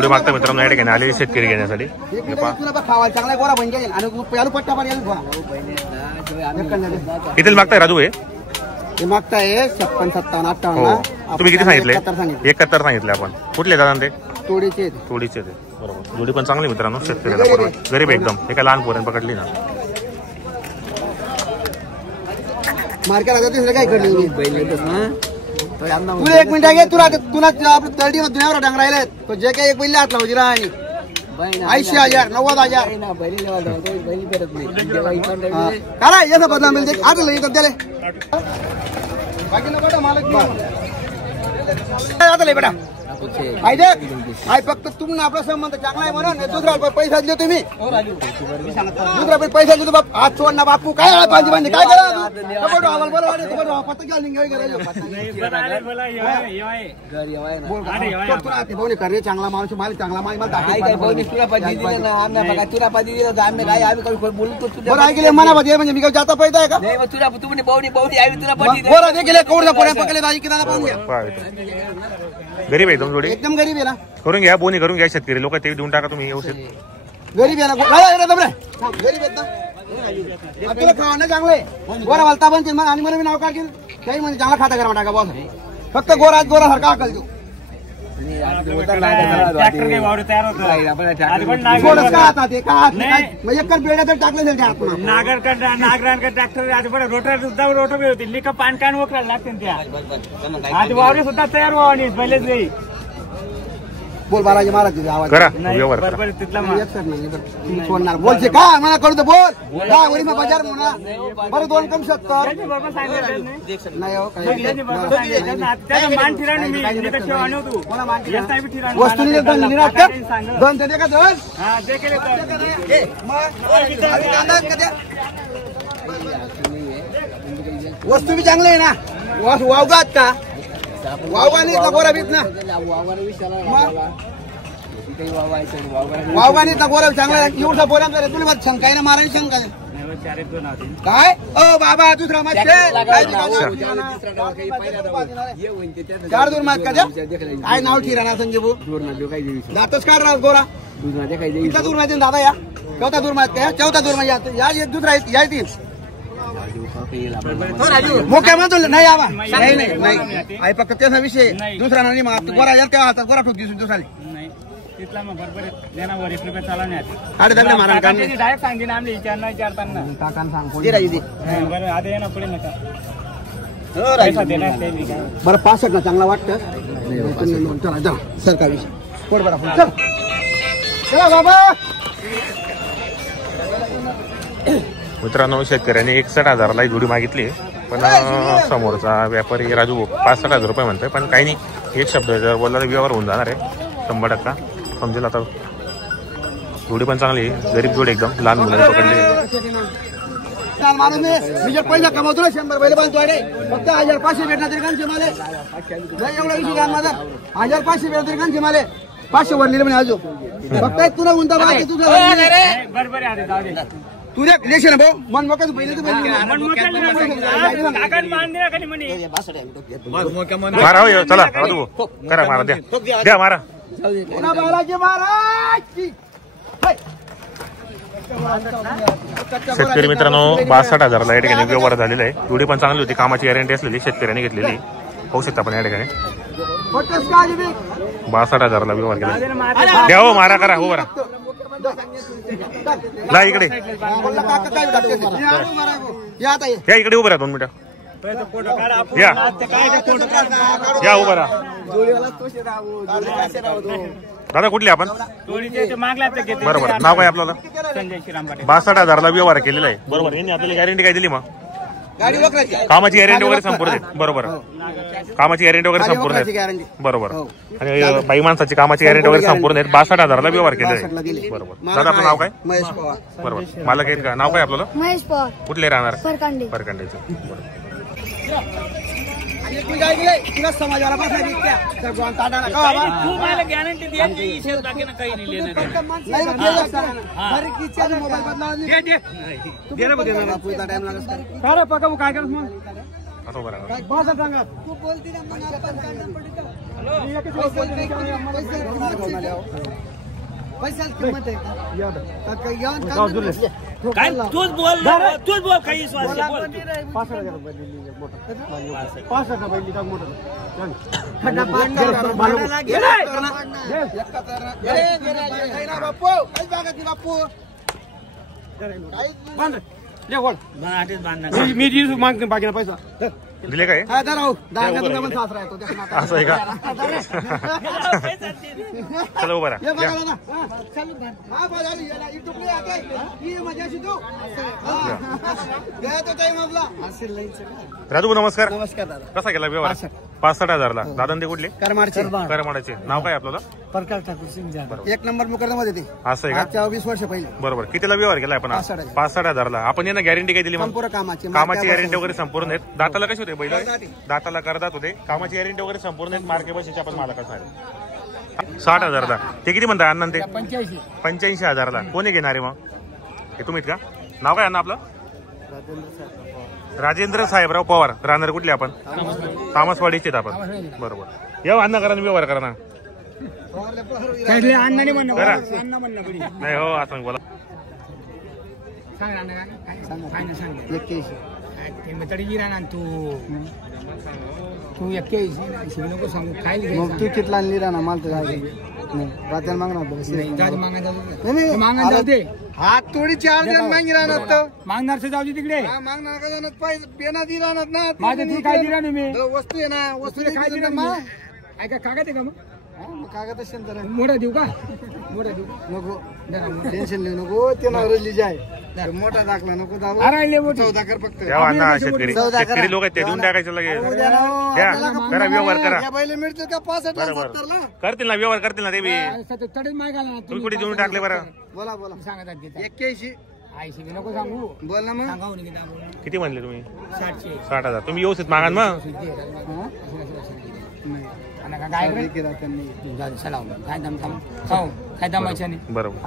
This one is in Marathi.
जोडी मागता मित्रांनो या ठिकाणी आलेले शेतकरी घेण्यासाठी. किती मागताय राजू हे? मागताय 56, 57, 58. तुम्ही किती सांगितले? 71 सांगितले आपण. कुठले दादा ते? तोडीचे. बरोबर. जोडी पण चांगली मित्रांनो शेतकऱ्याला. गरीब एकदम. एका लहान पोरांनी पकडली ना. मार्केटला जाते काय कडली तुला 1 मिनिट घे. तुला तळडी दुनियावर डांग राहिले तो जे काही 1 बैल हात लावू दिला आणि 80,000 90,000 काय याचा बदला मिळते आज लई त्याला बाकी नको मालक आता लई बेटा आई फक्त तुम्ही आपला संबंध चांगला आहे म्हणून दुसरा पैसा दिले तुम्ही दुसरा पैसा दिले बाप हात सोड ना बापू काय पाहिजे म्हणजे काय करा करे चांगला माणूस माल चांगला माल ऐकले मना पाहिजे म्हणजे मी काय जाता पैसा आहे का तुला तुम्ही बोला देखील कोणत्या पोऱ्या पकडले दाजी किती गरीब आहे एकदम जोडी. एकदम गरीब आहे ना. करून घ्या बोनी करून घ्या शेतकरी लोक ते देऊन टाका तुम्ही व्यवस्थित. गरीब आहे ना गरीब आहेत ना तुला खावणं चांगलं आहे गोरा वालता बनते मग आणि मला मी नाव काढतील काही म्हणजे चांगला खाता करा टाका बॉस फक्त गोरा सारखा अकल तू सुद्धा तयार व्हावं पहिलेच नाही. बोल बालाजी महाराज सोडणार बोलचे का मला करू तर बोल वरी मग बाजार म्हणा बरं 2 कम 70 नाही वस्तू दोन ते का दोन वस्तू बी चांगले आहे ना वावगात का वावगानी गोरा बीत ना वावगानी गोरा चांगला एवढा पोऱ्यांचा तुला मग शंका आहे ना मारायला शंका काय ओ बाबा दुसरा मत 4 दूर मात का काय नाव ठिराणा संजय भाऊ जातच काढ राव गोरा किती दूर माहिती दादा या चौथा दूर मात का चौथा दूर मध्ये या दुसरा या 3 मोक्या म्हणतो नाही आवा नाही आई फक्त त्याचा विषय दुसरा नाही मग गोरा या तेव्हा हातात गोरा ठोक दुसरा तिथला मग बरोबर देणार 1 रुपये चालवणे साडे दगडे मारा डायरेक्ट सांगेन आम्ही विचारताना काकांना सांग बरं आता ये ना पुढे नका बरं 65 ना चांगला वाटतं चला सरकार विषय कोण बरं चला बाबा. मित्रांनो शेतकऱ्यांनी 61,000ला जोडी मागितली पण समोरचा व्यापारी राजू 65,000 रुपये म्हणतोय पण काही नाही. एक शब्द जर बोलला तर व्यवहार होऊन जाणार आहे 100%. समजेल आता. जोडी पण चांगली गरीब जोडी एकदम लहान मुलांनी पकडली. माणूस मी जर पैसा कमावतो ना 100 बैल बांधतो फक्त 1500 भेटणार तरी कांचे माले एवढा विषय काय माझा 1500 भेटणार तरी कांचे माले 500 वरलेले म्हणे अजून फक्त तुला गुंता बाकी तुझं तुझ्या लेशन भाऊ मन मोका तू पहिले मारा हो चला राजू करा मारा द्या मारा बालाजी महाराज. शेतकरी मित्रांनो 62,000ला या ठिकाणी व्यवहार झालेला आहे. जोडी पण चांगली होती कामाची गॅरंटी असलेली शेतकऱ्यांनी घेतलेली होऊ शकता पण या ठिकाणी 62,000ला व्यवहार केला. द्या हो मारा करा हो बरा ला इकडे या इकडे उभं राहा 2 मिनिटं या उभं राहा. दादा कुठले आपण बरोबर नाव काय आपल्याला 62,000ला व्यवहार केलेला आहे बरोबर. यांनी आपल्याला गॅरंटी काय दिली मग कामाची गॅरंटी वगैरे संपूर्ण देत बरोबर. कामाची गॅरंटी वगैरे संपूर्ण देत बरोबर. आणि बाई माणसाची कामाची गॅरंटी वगैरे संपूर्ण देत 62,000ला व्यवहार केले बरोबर. दादा आपलं नाव काय? महेश पवार बरोबर. मला काही का नाव काय आपल्याला? महेश पवार. कुठले राहणार? परकांडेचं बरोबर. तुला समाजाला असं बरं बासष्ट सांगा तू बोलती ना मग आपण पैशाच किंमत आहे काय तूच बोल काही विश्वास आहे, बोल. 65,000 रुपये दिली मोठं 65 रुपये दिली मोठं मी दिवस मागते बाकीचा पैसा दिले काय सासरा येतो असं आहे का चला उभा राहा राजू नमस्कार. नमस्कार दादा. कसा केला व्यवहार? 65,000 ला. दादा ते कुठले? करमाडाचे. नाव काय आपल्याला? प्रकाश ठाकूर सिंग. 1 नंबर मुकरदमध्ये ते असं आहे का? 20 वर्ष पहिले. बरोबर. कितीला व्यवहार केला आपण? 65,000 ला. आपण यांना गॅरंटी काय दिली मग? संपूर्ण कामाची गॅरंटी वगैरे संपूर्ण आहेत. दाताला कसे होते बैल? दाताला करदात होते. कामाची गॅरंटी वगैरे संपूर्ण आहेत. मार्के बशीचे आपण मालक असणार. 60,000 ला. ते किती म्हणता अण्णा? ते 85,000 ला. कोणी घेणार आहे मग? हे तुम्हीच का? नाव काय अण्णा आपलं? राजेंद्र साहेबराव पवार. राहणार कुठले आपण? तामसवाडीचे आपण. बरोबर. या अण्णा करा व्यवहार करा ना. नाही हो असं बोला. तू 81 नको सांगू काय मग तू कितला आणली राहणार माल तर रात्री मागणार हात थोडी 4 जण मागे राहणार मागणार जाऊ दे तिकडे मागणार का जाणार पाहिजे बेना दी राहणार ना माझ्या काय दिला मी वस्तू आहे ना वस्तू काय दिला ऐका कागद आहे का मग कागद असेल तर मोठा देऊ का? मोठा देऊ नको टेन्शन घेऊ नको ते नवरली जाय मोठा दाखला नको दाखव 14 कर फक्त शेतकरी लोक आहेत ते देऊन टाकायचं लगेच. करा व्यवहार करा. बैल मिळतो का 65-70 ला करतील ना व्यवहार करतील ना ते बी. तडे मागायला तुम्ही कुठे देऊन टाकले बरं? बोला सांगत 81 80 नको सांगू बोल ना मग किती म्हणले तुम्ही? 60,000. तुम्ही व्यवस्थित मागा मग. काय बरोबर.